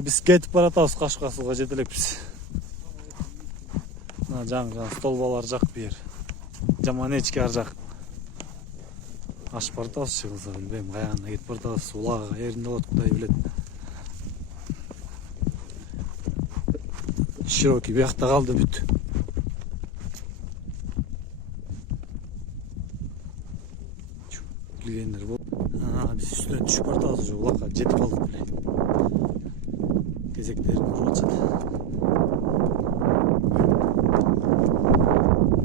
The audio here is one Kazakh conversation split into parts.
Биз кетип баратабыз, Кашка сууга жете элекпиз. Мына жаңы столбалар жак бер. Жаманечки ар жак. Ашып баратабыз, чыгылса билбейм, каягына кетип баратабыз. Улага эринде болот, Кудай билет. Широкий биякта калды бүт. Билгендер болуп. Биз үстүнө түшүп баратабыз, уже улакка жетип калдык беле. Кезектерин уруп атышат.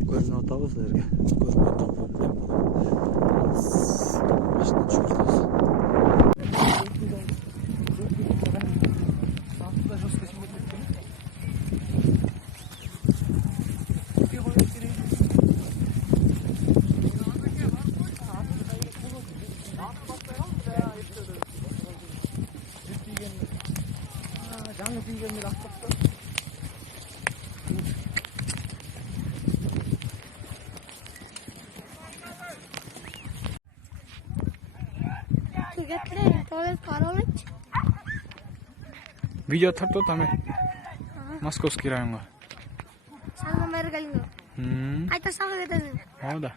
Көрүнүп атабы силерге? Көрүнүп атабы билбейм. Машина түшүп атабыз. жаңы түйгенмен ақтапты. Видео тартып атам. Московский районга. Саған бері келіңдер. Айта сағы кетесің. Ада.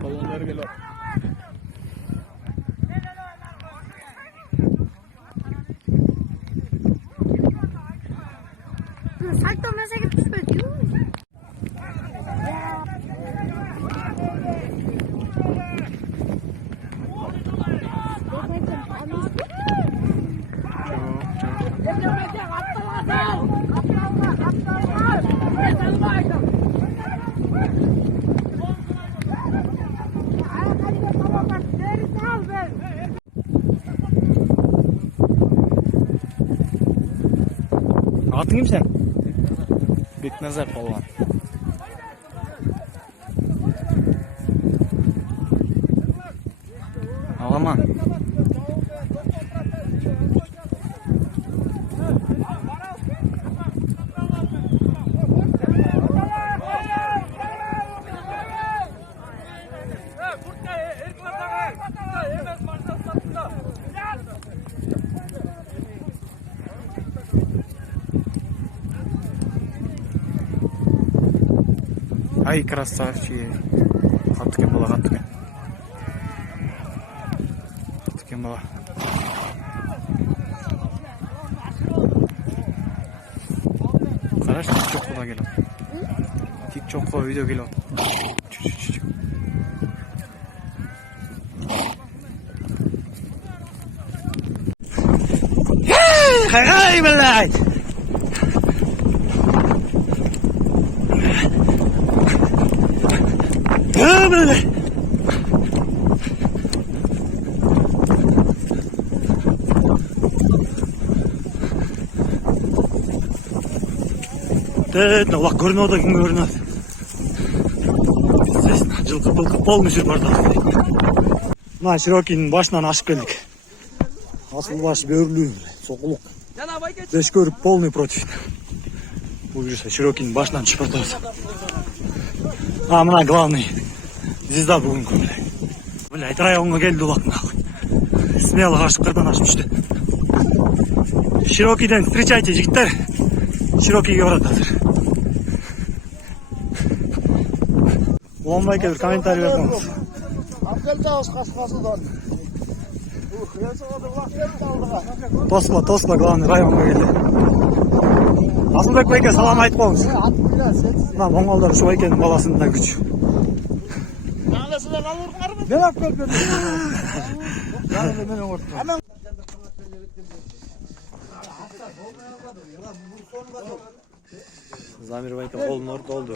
Балондар келіп. Salto mesela gitmiş böyle değil mi? Atın kim sen? Beknazar falan. Alaman. Ай, красавчик. Хаттыкен бала, хаттыкен. Хаттыкен бала. Қараш, тик чоққа келіп. Тик чоққа видео келіп. Хай-хай, блядь! Улак көрүнүп атат, ким көрүнүп атат. Жылкып полный жүрүп бардык. Мына Широкийдин башынан ашып келдик. Асыл баш бөрүлүү, сокулук. Беш көрүп полный против. Бул жүрүшө Широкийдин башынан түшүп атабыз. Мына главный звезда бүгүнкү. Блядь, районго келди улак. Смело ашып, кырдан ашып түштү. Широкийден встречайте, жигиттер. Широкийге барат азыр. Уланбай келип комментарий берсеңиз. Апелтабыз Кашкасыдан. Тоскла, главный районго келди. Асылбек байке салам айтып коюңуз. Мына моңголдор ушу байкенин баласында күч. Жаңылысынан алырыңарбы? Мен алып келип бердим. Жаңылы менен ортто. Замир байке колун ортолду.